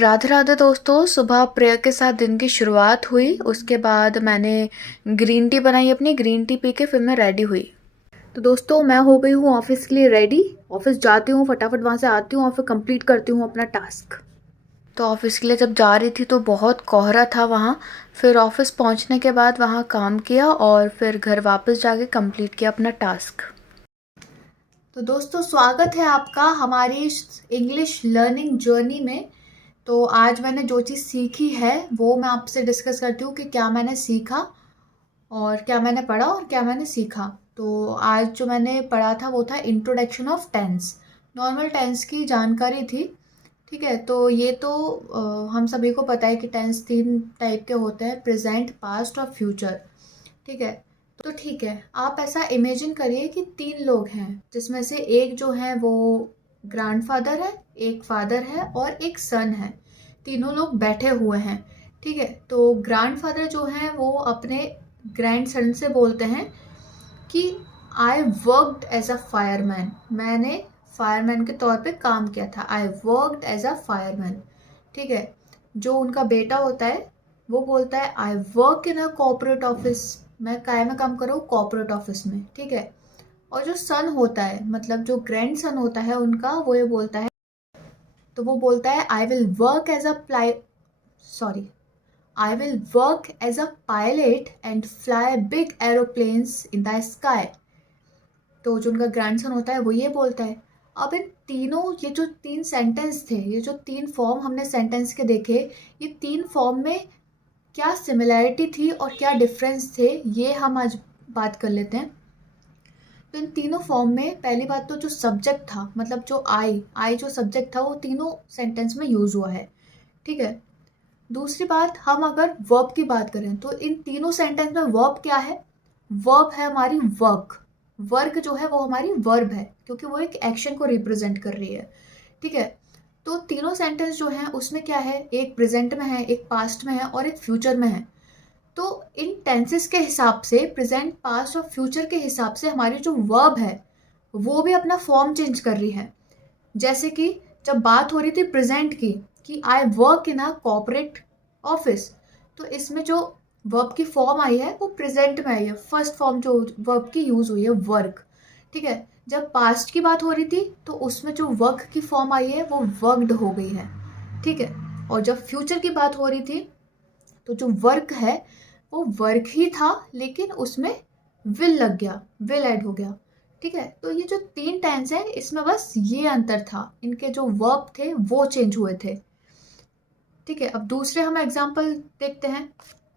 राधे राधे दोस्तों। सुबह प्रेयर के साथ दिन की शुरुआत हुई। उसके बाद मैंने ग्रीन टी बनाई, अपनी ग्रीन टी पी के फिर मैं रेडी हुई। तो दोस्तों मैं हो गई हूँ ऑफिस के लिए रेडी। ऑफिस जाती हूँ, फटाफट वहाँ से आती हूँ और फिर कंप्लीट करती हूँ अपना टास्क। तो ऑफिस के लिए जब जा रही थी तो बहुत कोहरा था वहाँ। फिर ऑफिस पहुँचने के बाद वहाँ काम किया और फिर घर वापस जाके कंप्लीट किया अपना टास्क। तो दोस्तों स्वागत है आपका हमारी इंग्लिश लर्निंग जर्नी में। तो आज मैंने जो चीज़ सीखी है वो मैं आपसे डिस्कस करती हूँ कि क्या मैंने सीखा और क्या मैंने पढ़ा और क्या मैंने सीखा। तो आज जो मैंने पढ़ा था वो था introduction of tense. Normal tense की जानकारी थी। ठीक है, तो ये तो हम सभी को पता है कि टेंस 3 टाइप के होते हैं, प्रेजेंट, पास्ट और फ्यूचर। ठीक है, तो ठीक है, आप ऐसा इमेजिन करिए कि 3 लोग हैं जिसमें से एक जो है वो ग्रैंडफादर है, एक फादर है और एक सन है। तीनों लोग बैठे हुए हैं। ठीक है, तो ग्रैंडफादर जो हैं वो अपने ग्रैंड सन से बोलते हैं कि I worked as a fireman, मैंने फायरमैन के तौर पे काम किया था। I worked as a fireman. ठीक है, जो उनका बेटा होता है वो बोलता है I work in a corporate office, मैं काय में काम कर रहा हूँ, कॉर्पोरेट ऑफिस में। ठीक है, और जो सन होता है, मतलब जो ग्रैंड सन होता है उनका, वो ये बोलता है, तो वो बोलता है I will work as a sorry I will work as a pilot and fly big aeroplanes in the sky. तो जो उनका ग्रैंडसन होता है वो ये बोलता है। अब इन तीनों, ये जो 3 सेंटेंस थे, ये जो 3 फॉर्म हमने सेंटेंस के देखे, ये 3 फॉर्म में क्या सिमिलैरिटी थी और क्या डिफरेंस थे, ये हम आज बात कर लेते हैं। तो इन तीनों फॉर्म में पहली बात तो जो सब्जेक्ट था, मतलब जो आई जो सब्जेक्ट था वो तीनों सेंटेंस में यूज हुआ है। ठीक है, दूसरी बात, हम अगर वर्ब की बात करें तो इन तीनों सेंटेंस में वर्ब क्या है? वर्ब है हमारी वर्क। वर्क जो है वो हमारी वर्ब है क्योंकि वो एक एक्शन को रिप्रेजेंट कर रही है। ठीक है, तो तीनों सेंटेंस जो हैं उसमें क्या है, एक प्रेजेंट में है, एक पास्ट में है और एक फ्यूचर में है। तो इन टेंसेस के हिसाब से, प्रेजेंट, पास्ट और फ्यूचर के हिसाब से हमारी जो वर्ब है वो भी अपना फॉर्म चेंज कर रही है। जैसे कि जब बात हो रही थी प्रेजेंट की कि I work in a corporate office, तो इसमें जो वर्ब की फॉर्म आई है वो प्रेजेंट में आई है। फर्स्ट फॉर्म जो वर्ब की यूज हुई है, वर्क। ठीक है, जब पास्ट की बात हो रही थी तो उसमें जो वर्क की फॉर्म आई है वो वर्कड हो गई है। ठीक है, और जब फ्यूचर की बात हो रही थी तो जो वर्क है वो वर्क ही था लेकिन उसमें विल लग गया, विल ऐड हो गया। ठीक है, तो ये जो 3 टेंस है इसमें बस ये अंतर था, इनके जो वर्ब थे वो चेंज हुए थे। ठीक है, अब दूसरे हम एग्जाम्पल देखते हैं।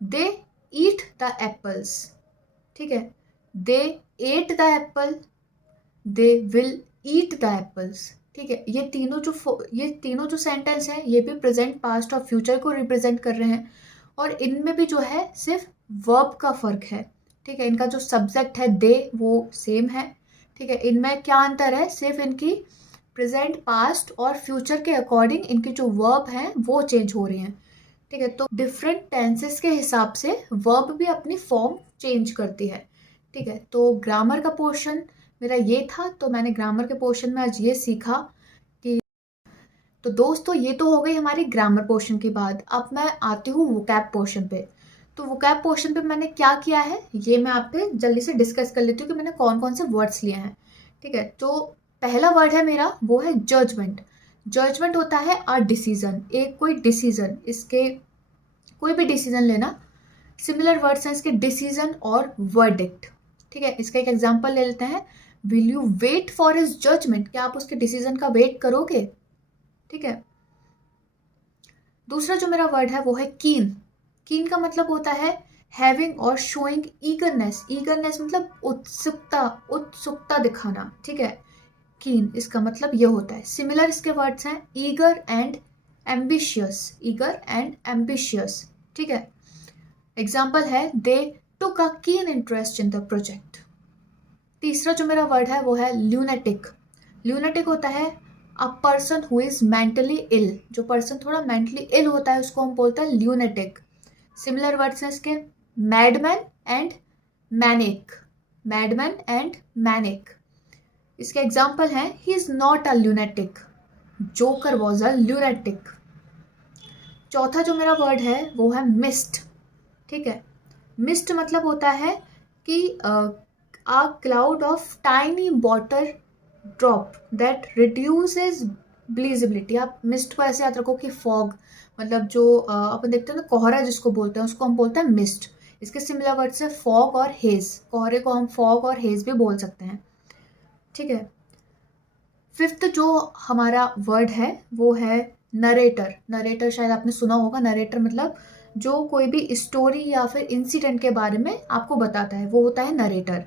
They eat the apples. ठीक है, they ate the apple, they will eat the apples. ठीक है, ये तीनों जो सेंटेंस हैं ये भी प्रेजेंट, पास्ट और फ्यूचर को रिप्रेजेंट कर रहे हैं और इनमें भी जो है सिर्फ वर्ब का फर्क है। ठीक है, इनका जो सब्जेक्ट है दे वो सेम है। ठीक है, इनमें क्या अंतर है, सिर्फ इनकी प्रेजेंट, पास्ट और फ्यूचर के अकॉर्डिंग इनकी जो वर्ब हैं वो चेंज हो रही हैं। ठीक है, तो डिफरेंट टेंसेस के हिसाब से वर्ब भी अपनी फॉर्म चेंज करती है। ठीक है, तो ग्रामर का पोर्शन मेरा ये था, तो मैंने ग्रामर के पोर्शन में आज ये सीखा कि, तो दोस्तों ये तो हो गई हमारी ग्रामर पोर्शन की बात। अब मैं आती हूँ वोकैब पोर्शन पे। तो वोकैब पोर्शन पे मैंने क्या किया है ये मैं आप पे जल्दी से डिस्कस कर लेती हूँ कि मैंने कौन कौन से वर्ड्स लिए हैं। ठीक है, तो पहला वर्ड है मेरा वो है जजमेंट। जजमेंट होता है अ डिसीजन, एक कोई डिसीजन, इसके कोई भी डिसीजन लेना। सिमिलर वर्ड्स हैं इसके, डिसीजन और वर्डिक्ट। ठीक है, इसका एक एग्जांपल ले लेते हैं। Will you wait for his judgement, क्या आप उसके डिसीजन का वेट करोगे? ठीक है, दूसरा जो मेरा वर्ड है वो है कीन। कीन का मतलब होता है हैविंग और शोइंग ईगरनेस। ईगरनेस मतलब उत्सुकता, उत्सुकता दिखाना। ठीक है, कीन इसका मतलब ये होता है। सिमिलर इसके वर्ड्स हैं eager and ambitious, eager and ambitious. ठीक है, एग्जाम्पल है दे टुक अ keen interest in the project. तीसरा जो मेरा वर्ड है वो है ल्यूनेटिक। ल्यूनेटिक होता है a person who is mentally ill, जो पर्सन थोड़ा मेंटली इल होता है उसको हम बोलते हैं ल्यूनेटिक। सिमिलर वर्ड्स हैं इसके madman and maniac, madman and maniac. इसके एग्जाम्पल हैं he is not a lunatic, joker was a lunatic. चौथा जो मेरा वर्ड है वो है मिस्ट, ठीक है। मिस्ट मतलब होता है कि a cloud of tiny water drop that reduces visibility. आप मिस्ट को ऐसे याद रखो कि फॉग, मतलब जो अपन देखते हैं ना कोहरा जिसको बोलते हैं, उसको हम बोलते हैं मिस्ट। इसके सिमिलर वर्ड्स है फॉग और हेज। कोहरे को हम फॉग और हेज भी बोल सकते हैं, ठीक है। फिफ्थ जो हमारा वर्ड है वो है नरेटर। नरेटर शायद आपने सुना होगा। नरेटर मतलब जो कोई भी स्टोरी या फिर इंसिडेंट के बारे में आपको बताता है, वो होता है नरेटर,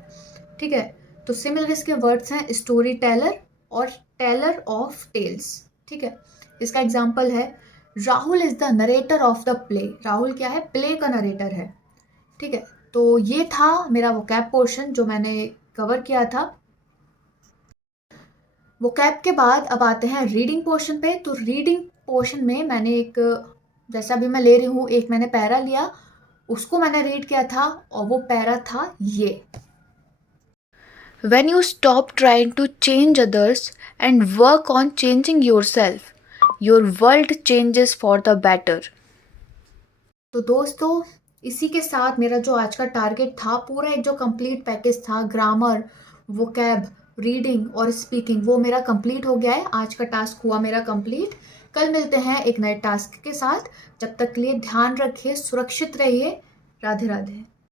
ठीक है। तो सिमिलर इसके वर्ड्स हैं स्टोरी टेलर और टेलर ऑफ टेल्स, ठीक है। इसका एग्जाम्पल है Rahul is the narrator of the play. Rahul क्या है? प्ले का नरेटर है, ठीक है। तो ये था मेरा वोकैब पोर्शन जो मैंने कवर किया था। वोकैब के बाद अब आते हैं रीडिंग पोर्शन पे। तो रीडिंग पोर्शन में मैंने एक, जैसा भी मैं ले रही हूँ, एक मैंने पैरा लिया, उसको मैंने रीड किया था और वो पैरा था ये। When you stop trying to change others and work on changing yourself, your world changes for the better. तो दोस्तों इसी के साथ मेरा जो आज का टारगेट था, पूरा एक जो कंप्लीट पैकेज था, ग्रामर, वोकैब, रीडिंग और स्पीकिंग, वो मेरा कंप्लीट हो गया है। आज का टास्क हुआ मेरा कंप्लीट। कल मिलते हैं एक नए टास्क के साथ। जब तक के लिए ध्यान रखिए, सुरक्षित रहिए। राधे राधे।